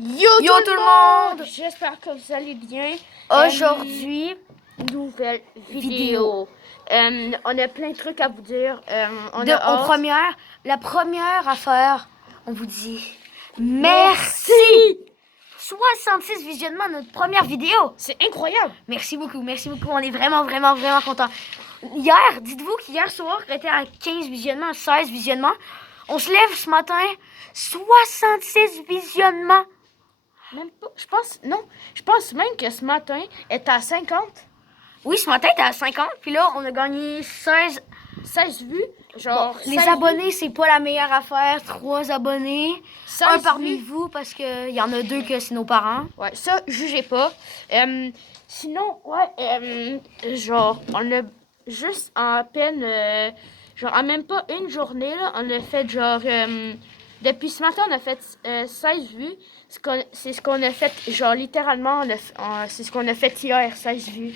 Yo, Yo tout le monde! J'espère que vous allez bien. Aujourd'hui, Nouvelle vidéo. On a plein de trucs à vous dire. la première affaire, on vous dit merci! 66 visionnements à notre première vidéo! C'est incroyable! Merci beaucoup, on est vraiment contents. Hier, dites-vous qu'hier soir, on était à 15 visionnements, 16 visionnements. On se lève ce matin, 66 visionnements! Même pas, je pense même que ce matin, elle était à 50. Oui, ce matin, t'es à 50, puis là, on a gagné 16 vues. Genre, bon, les abonnés, c'est pas la meilleure affaire. 3 abonnés. Un parmi vous, parce qu'il y en a 2 que c'est nos parents. Ouais, ça, jugez pas. Sinon, ouais, genre, on a juste à peine, genre, en même pas une journée, là, on a fait, genre, depuis ce matin, on a fait 16 vues. C'est ce qu'on a fait, genre, littéralement, c'est ce qu'on a fait hier, 16 vues.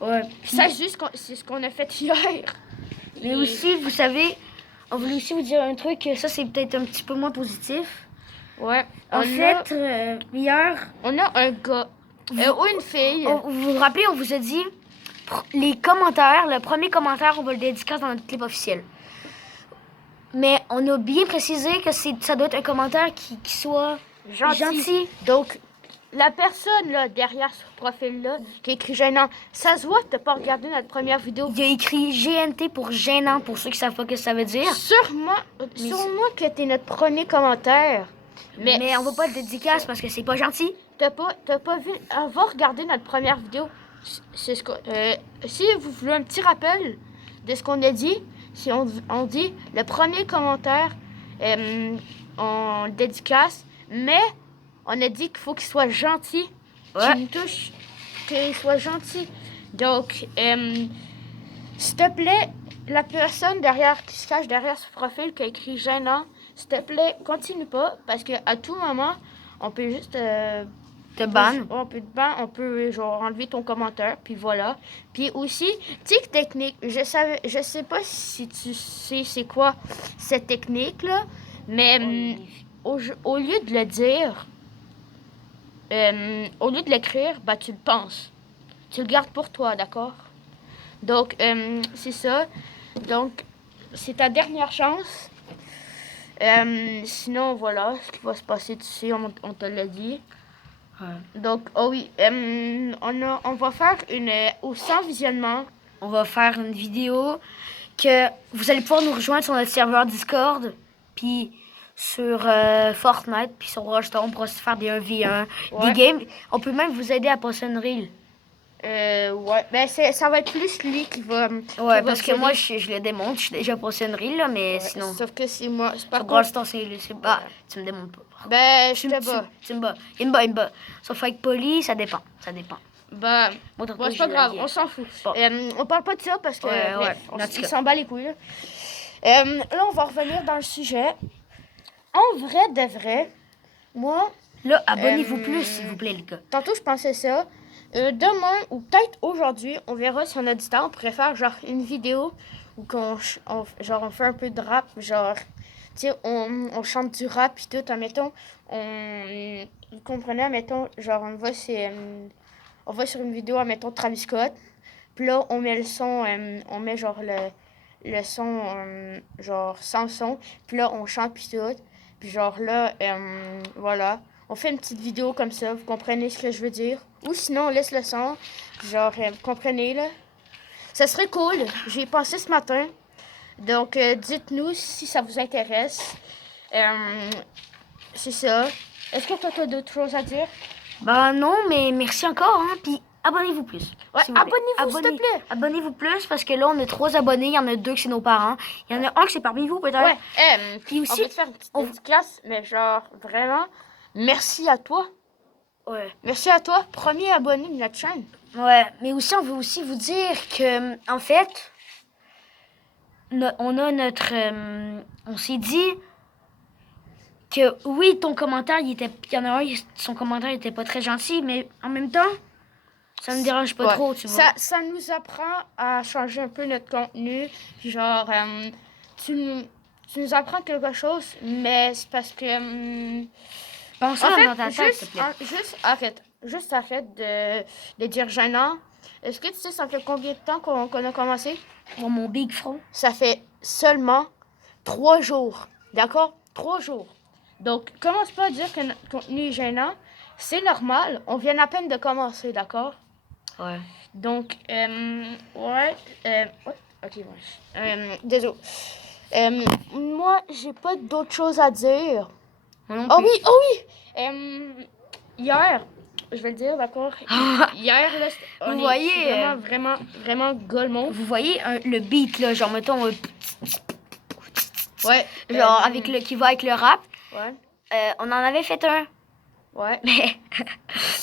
Ouais. 16 vues, c'est ce qu'on a fait hier. Mais aussi, vous savez, on voulait aussi vous dire un truc, ça c'est peut-être un petit peu moins positif. Ouais. En fait, hier... On a un gars, ou une fille. Vous vous rappelez, on vous a dit, les commentaires, le premier commentaire, on va le dédicacer dans notre clip officiel. Mais on a bien précisé que ça doit être un commentaire qui soit gentil. Donc, la personne là, derrière ce profil-là qui a écrit gênant, ça se voit que t'as pas regardé notre première vidéo. Il a écrit GNT pour gênant, pour ceux qui savent pas ce que ça veut dire. Sûrement que t'es notre premier commentaire. Mais on va pas le dédicace parce que c'est pas gentil. T'as pas vu. Va regarder notre première vidéo. C'est ce que, si vous voulez un petit rappel de ce qu'on a dit, si on dit le premier commentaire, on le dédicace, mais on a dit qu'il faut qu'il soit gentil. Ouais. Qu'il nous touche, qu'il soit gentil. Donc, s'il te plaît, la personne qui se cache derrière ce profil qui a écrit gênant, s'il te plaît, continue pas, parce qu'à tout moment, on peut juste te ban. On peut genre enlever ton commentaire, puis voilà. Puis aussi, petite technique, je sais pas si tu sais c'est quoi cette technique-là, mais au lieu de le dire, au lieu de l'écrire, bah tu le penses. Tu le gardes pour toi, d'accord? Donc, c'est ça. Donc, c'est ta dernière chance. Sinon, voilà, ce qui va se passer, tu sais, on te l'a dit. Ouais. Donc, oh oui, on va faire au 100 visionnements. On va faire une vidéo que vous allez pouvoir nous rejoindre sur notre serveur Discord, puis sur Fortnite, puis sur Rockstar, on pourra se faire des 1v1, des games. On peut même vous aider à passer une reel. Ouais, ben ça va être plus lui qui va. Ouais, parce que moi je le démonte, je suis déjà passé une reel là, mais ouais, sinon. Sauf que c'est moi. Sur Brawl Stars, c'est bah, tu me démontes pas. Ben, je te bats. Tu me bats. Il me bat. Sauf avec Poli, ça dépend. Bah, c'est pas grave, on s'en fout. Bon. On parle pas de ça parce que il s'en bat les couilles. Là, on va revenir dans le sujet. En vrai de vrai, moi. Là, abonnez-vous plus, s'il vous plaît, les gars. Tantôt, je pensais ça. Demain, ou peut-être aujourd'hui, on verra si on a du temps. On pourrait faire genre une vidéo où on fait un peu de rap. Genre, tu sais, on chante du rap et tout. Admettons, vous comprenez, admettons, genre, on va sur une vidéo, admettons, Travis Scott. Puis là, on met le son, on met genre le son, genre sans son. Puis là, on chante puis tout. Puis genre là, voilà. On fait une petite vidéo comme ça, vous comprenez ce que je veux dire? Ou sinon, on laisse le son, genre, vous comprenez, là? Ça serait cool, j'y ai pensé ce matin. Donc, dites-nous si ça vous intéresse. C'est ça. Est-ce que toi, tu as d'autres choses à dire? Bah non, mais merci encore, hein, puis abonnez-vous plus. Ouais, abonnez-vous, s'il te plaît. Abonnez-vous plus, parce que là, on a 3 abonnés, il y en a 2 que c'est nos parents. Il y en a un que c'est parmi vous, peut-être. Ouais, puis aussi, on va te faire une petite dédicace, mais genre, vraiment... Merci à toi. Ouais. Merci à toi, premier abonné de notre chaîne. Ouais, mais aussi, on veut aussi vous dire que, en fait, on a notre... on s'est dit que, oui, ton commentaire, il y en a un, son commentaire était pas très gentil, mais en même temps, ça ne me dérange pas trop, tu vois. Ça nous apprend à changer un peu notre contenu. Genre, tu nous apprends quelque chose, mais c'est parce que... Pense En ça fait, dans ta tête, s'il te plaît. juste arrête de dire gênant. Est-ce que tu sais, ça fait combien de temps qu'on a commencé? Pour mon big front. Ça fait seulement 3 jours. D'accord? 3 jours. Donc, commence pas à dire que notre contenu est gênant. C'est normal. On vient à peine de commencer, d'accord? Ouais. Donc, ouais. Ok, ouais. Désolé. Moi, j'ai pas d'autre chose à dire. Moi non Oh plus. oui, oh oui! Hier, je vais le dire, d'accord? Hier, là, on Vous est voyez, vraiment golemont. Vous voyez le beat, là, genre, mettons, Ouais. genre, avec qui va avec le rap. Ouais. On en avait fait un, Ouais. mais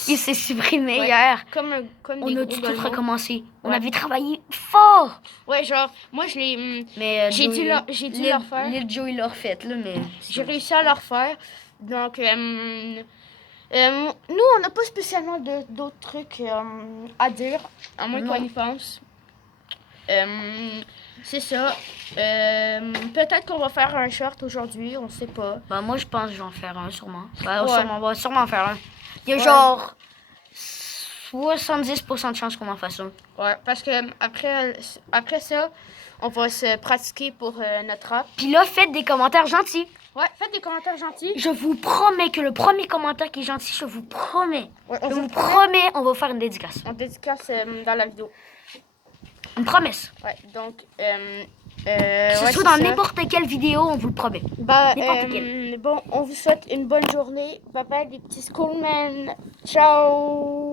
il s'est supprimé Ouais. hier. Comme On des a gros dû tout golemons. recommencer. On Ouais. avait travaillé fort. Ouais, genre, moi, je l'ai... Mais j'ai dû le refaire. Lil Joe, il l'a refait, là, mais... J'ai réussi à le refaire. Donc, nous, on n'a pas spécialement d'autres trucs à dire, à moins Non. qu'on y pense. C'est ça. Peut-être qu'on va faire un short aujourd'hui, on sait pas. Bah, moi, je pense que je vais en faire un, sûrement. Bah, Ouais. on va sûrement en faire un. Il y a Ouais. genre 70% de chances qu'on en fasse un. Ouais, parce que après ça, on va se pratiquer pour notre rap. Puis là, faites des commentaires gentils. Ouais, faites des commentaires gentils. Je vous promets que le premier commentaire qui est gentil, je vous promets. Ouais, Je vous promets, on va faire une dédicace. On dédicace dans la vidéo. Une promesse. Ouais, donc... Que ce ouais, soit c'est dans ça. n'importe quelle vidéo, on vous le promet. Bah, N'importe quelle. bon, on vous souhaite une bonne journée. Bye bye les petits schoolmen. Ciao.